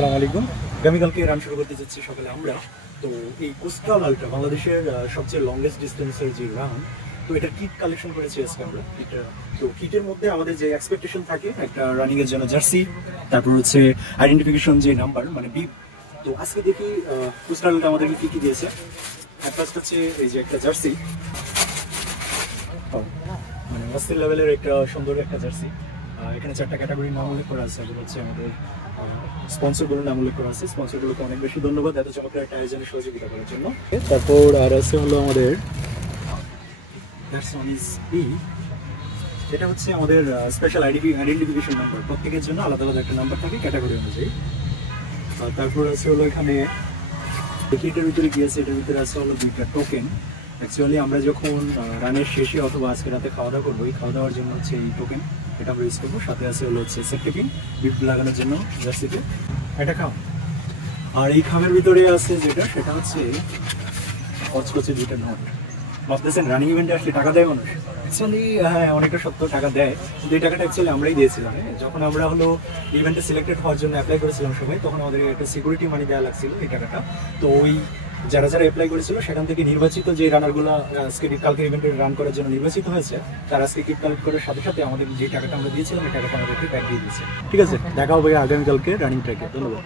আসসালামু আলাইকুম। আগামীকালকে রান শুরু করতে যাচ্ছি সকালে আমরা। তো এই কোস্টাল আল্ট্রা বাংলাদেশের সবচেয়ে লংগেস্ট ডিস্টেন্সের যে রান, তো এটার কিট কালেকশন করেছি আজকে আমরা। তো কিটের মধ্যে আমাদের যে এক্সপেকটেশন থাকে একটা রানিং এর জন্য জার্সি, তারপর হচ্ছে আইডেন্টিফিকেশন যে নাম্বার মানে বিপ। তো আজকে দেখি কোস্টাল আল্ট্রা আমাদেরকে কি কি দিয়েছে। ফার্স্ট হচ্ছে এই যে একটা জার্সি, মানে অস্থির লেভেলের একটা সুন্দর একটা জার্সি। এখানে 4টা ক্যাটাগরির নাম উল্লেখ করা আছে। এগুলো হচ্ছে আমাদের স্পন্সরগুলোর নাম উল্লেখ করা আছে। স্পন্সরগুলোকে অনেক বেশি ধন্যবাদ এত চমৎকার একটা আয়োজনে সহযোগিতা করার জন্য। তারপর আর আছে হলো আমাদের এটা হচ্ছে আমাদের স্পেশাল আইডেন্টিফিকেশন নাম্বার। প্রত্যেকের জন্য আলাদা আলাদা একটা নাম্বার থাকে ক্যাটাগরি অনুযায়ী। তারপর আছে হলো এখানে এটার ভিতরে গিয়েছে, এটার ভিতরে আছে হলো 2টা টোকেন। অ্যাকচুয়ালি আমরা যখন রানের শেষে অথবা আজকে রাতে খাওয়া দাওয়া করবো, এই খাওয়া দাওয়ার জন্য হচ্ছে এই টোকেন এটা আমরা ইউজ করবো। সাথে আছে হলো হচ্ছে সেফটি পিন বিপ লাগানোর জন্য জার্সিতে এটা খাও। আর এই খামের ভিতরে আছে যেটা, সেটা হচ্ছে কচকচে 2টা নোট। ভাবতেছেন রানিং ইভেন্টে আসলে টাকা দেয় মানুষ? অ্যাকচুয়ালি হ্যাঁ, অনেকটা সত্য টাকা দেয়, কিন্তু এই টাকাটা অ্যাকচুয়ালি আমরাই দিয়েছিলাম। যখন আমরা হলো ইভেন্টে সিলেক্টেড হওয়ার জন্য অ্যাপ্লাই করেছিলাম সবাই, তখন আমাদের একটা সিকিউরিটি মানি দেওয়া লাগছিল এই টাকাটা। তো ওই যারা যারা অ্যাপ্লাই করেছিল সেখান থেকে নির্বাচিত যে রানারগুলো আজকে কালকের ইভেন্টে রান করার জন্য নির্বাচিত হয়েছে, তারা আজকে কিট কালেক্ট করার সাথে সাথে আমাদের যে টাকাটা আমরা দিয়েছিলাম এই টাকাটা আমাদেরকে ব্যাক দিয়ে দিয়েছে। ঠিক আছে, দেখা হবে আগামীকালকে রানিং ট্র্যাকে। ধন্যবাদ।